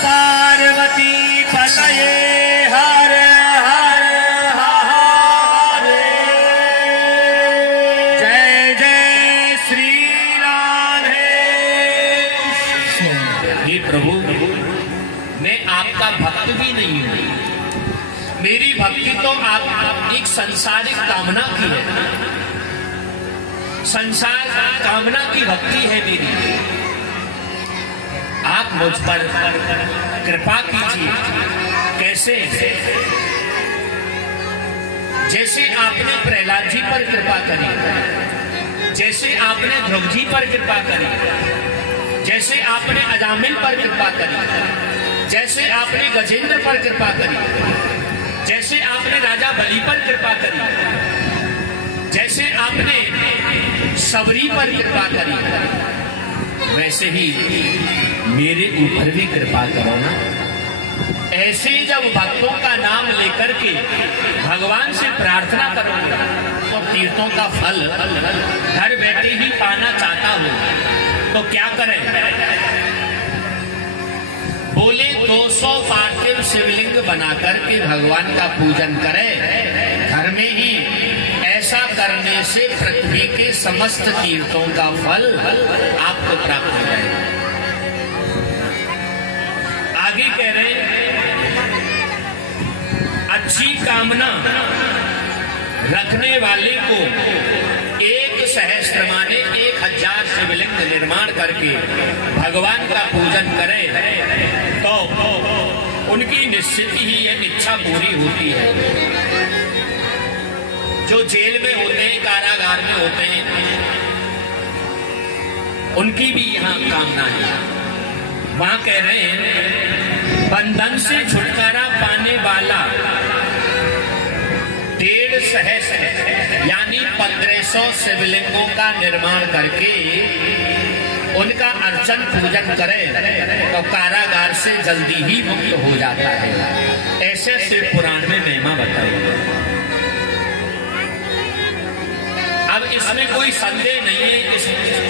पार्वती पतये हर हर हरे। जय जय श्री राधे। हे प्रभु, मैं आपका भक्त भी नहीं हूं। मेरी भक्ति तो आप एक संसारिक कामना की है, संसार कामना की भक्ति है मेरी। आप मुझ पर कृपा कीजिए। कैसे? जैसे आपने प्रहलाद जी पर कृपा करी, जैसे आपने ध्रुव जी पर कृपा करी, जैसे आपने अजामिल पर कृपा करी, जैसे आपने गजेंद्र पर कृपा करी, जैसे आपने राजा बलि पर कृपा करी, जैसे आपने सबरी पर कृपा करी, वैसे ही मेरे ऊपर भी कृपा करो ना। ऐसे जब भक्तों का नाम लेकर के भगवान से प्रार्थना करूंगा तो तीर्थों का फल घर बैठे ही पाना चाहता हूं, तो क्या करें? बोले 200 पार्थिव शिवलिंग बना करके भगवान का पूजन करें घर में ही। ऐसा करने से पृथ्वी के समस्त तीर्थों का फल आपको प्राप्त हो जाएगा। आगे कह रहे अच्छी कामना रखने वाले को 1 सहस्त्र माने 1000 शिवलिंग निर्माण करके भगवान का पूजन करे तो उनकी निश्चित ही यह इच्छा पूरी होती है। जो जेल में होते हैं, कारागार में होते हैं, उनकी भी यहाँ कामना है। वहां कह रहे हैं बंधन से छुटकारा पाने वाला 1.5 सहस्त्र यानी 1500 शिवलिंगों का निर्माण करके उनका अर्चन पूजन करे तो कारागार से जल्दी ही मुक्त हो जाता है। ऐसे शिव पुराण में महिमा बताई। अब इसमें कोई संदेह नहीं है। इस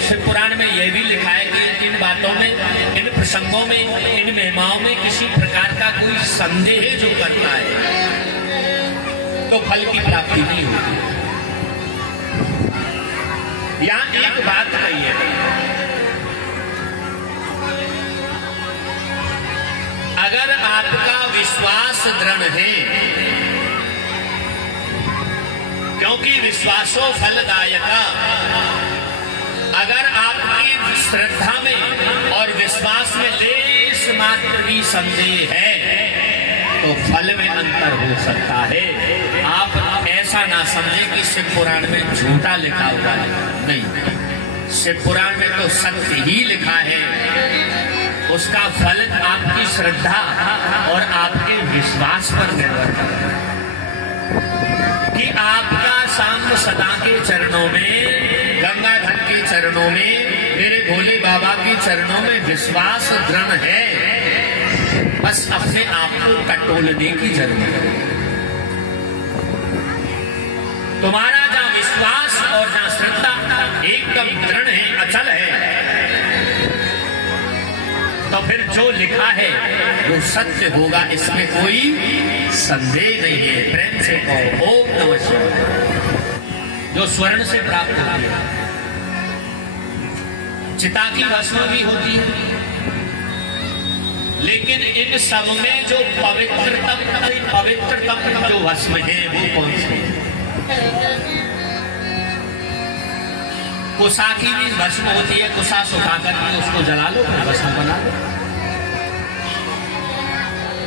शिव पुराण में यह भी लिखा है कि इन बातों में, इन प्रसंगों में, इन महिमाओं में किसी प्रकार का कोई संदेह जो करता है तो फल की प्राप्ति नहीं होती। यहां एक बात कही है, अगर आपका विश्वास दृढ़ है, क्योंकि विश्वासो फलदायका, अगर आपकी श्रद्धा में और विश्वास में लेश मात्र भी संदेह है तो फल में अंतर हो सकता है। आप ऐसा ना समझें कि शिव पुराण में झूठा लिखा हुआ है, नहीं, शिव पुराण में तो सत्य ही लिखा है। उसका फल आपकी श्रद्धा और आपके विश्वास पर निर्भर करता है कि आपका सांब सदा के चरणों में, गंगाधर के चरणों में, मेरे भोले बाबा के चरणों में विश्वास दृढ़ है। बस अपने आप को टटोलने की जरूरत है। तुम्हारा जहां विश्वास और जहां श्रद्धा एकदम दृढ़ है, अचल है, तो फिर जो लिखा है वो सत्य होगा, इसमें कोई संदेह नहीं है। प्रेम से कहो ओम नमः शिवाय। जो स्वर्ण से प्राप्त होती है, चिता की भस्म भी होती है, लेकिन इन सब में जो पवित्रतम जो भस्म है वो कौन सी है? कुशा की भी भस्म होती है, कुशा सुखा करके उसको जला लो, फिर भस्म बना लो।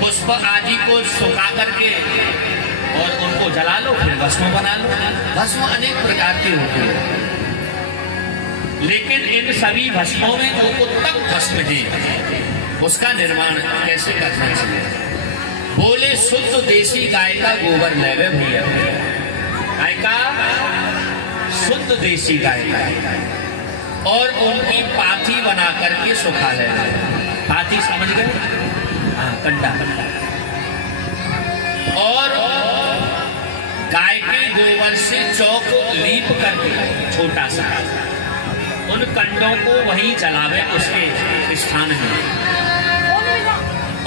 पुष्प आदि को सुखा करके और उनको जला लो, फिर भस्म बना लो। भस्म अनेक प्रकार के होते हैं, लेकिन इन सभी भस्मों में जो उत्तम भस्म है उसका निर्माण कैसे करना चाहिए? बोले शुद्ध देसी गाय का गोबर ले वे भैया, गाय का शुद्ध देसी गाय का, और उनकी पाथी बना करके सुखा लेना। पाथी समझ गए? हाँ, कंडा। और गाय के गोबर से चौक लीप करके छोटा सा उन कंडों को वहीं जलावे उसके स्थान में,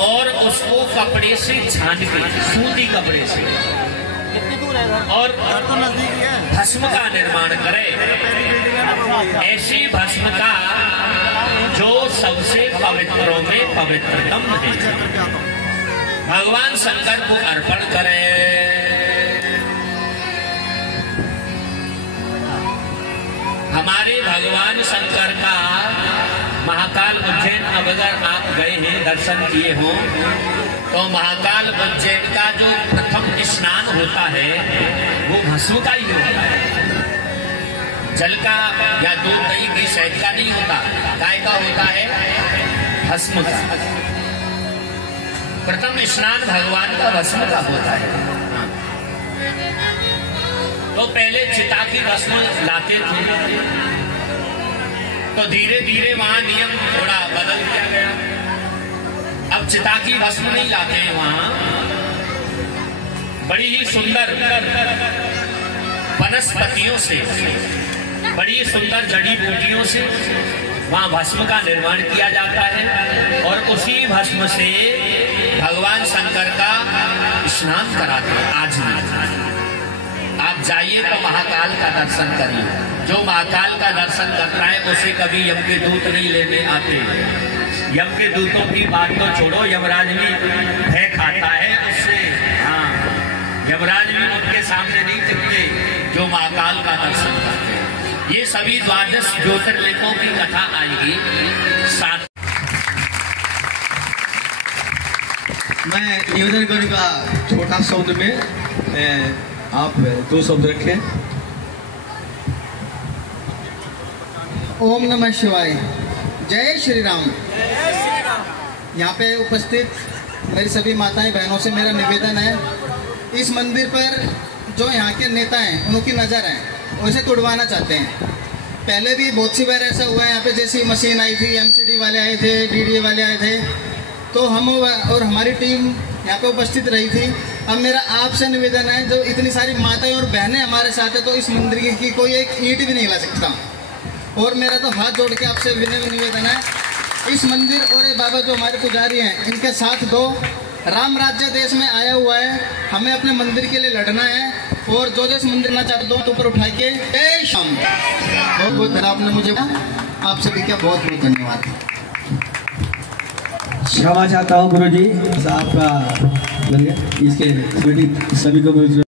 और उसको कपड़े से छान के, सूती कपड़े से, और भस्म का निर्माण करे। ऐसी भस्म का जो सबसे पवित्रों में पवित्रतम है, भगवान शंकर को अर्पण करे। हमारे भगवान शंकर का महाकाल उज्जैन, अब अगर आप गए हैं, दर्शन किए हो, तो महाकाल उज्जैन का जो प्रथम स्नान होता है वो भस्म का ही होता है। जल का या दूध दही की शहद का नहीं होता, गाय का होता है, भस्म का। प्रथम स्नान भगवान का भस्म का होता है। तो पहले चिता की भस्म लाते थे, तो धीरे धीरे वहां नियम थोड़ा बदल दिया गया। अब चिता की भस्म नहीं लाते हैं वहां, बड़ी ही सुंदर वनस्पतियों से, बड़ी सुंदर जड़ी बूटियों से वहां भस्म का निर्माण किया जाता है, और उसी भस्म से भगवान शंकर का स्नान कराते हैं। आज भी आप जाइए तो महाकाल का दर्शन करिए। जो महाकाल का दर्शन करता है उसे कभी यम के दूत नहीं लेने आते। यम के दूतों की बात तो छोड़ो, यमराज भी भय खाता है उससे। हाँ, यमराज भी उनके सामने नहीं टिकते जो महाकाल का दर्शन करते हैं। ये सभी द्वादश ज्योतिर्लिंगों की कथा आएगी साथ। मैं निवेदन करूंगा छोटा शब्द में, आप 2 शब्द रखें। ओम नमः शिवाय, जय श्री राम। यहाँ पे उपस्थित मेरी सभी माताएं बहनों से मेरा निवेदन है, इस मंदिर पर जो यहाँ के नेता हैं उनकी नज़र है, उसे तुड़वाना चाहते हैं। पहले भी बहुत सी बार ऐसा हुआ है, यहाँ पे जैसी मशीन आई थी, एमसीडी वाले आए थे, डीडीए वाले आए थे, तो हम और हमारी टीम यहाँ पे उपस्थित रही थी। अब मेरा आपसे निवेदन है, जो इतनी सारी माताएं और बहनें हमारे साथ है, तो इस मंदिर की कोई एक ईंट भी नहीं ला सकता। और मेरा तो हाथ जोड़ के आपसे विनय निवेदन है, इस मंदिर और ये बाबा जो हमारे पुजारी हैं इनके साथ दो। राम राज्य देश में आया हुआ है, हमें अपने मंदिर के लिए लड़ना है, और जो देश मंदिर ना चाहते दो तो ऊपर उठा के जय श्याम। बहुत बहुत धन्यवाद, आपने मुझे आप सभी का बहुत बहुत धन्यवाद। क्षमा चाहता हूँ गुरु जी, आपका इसके सभी को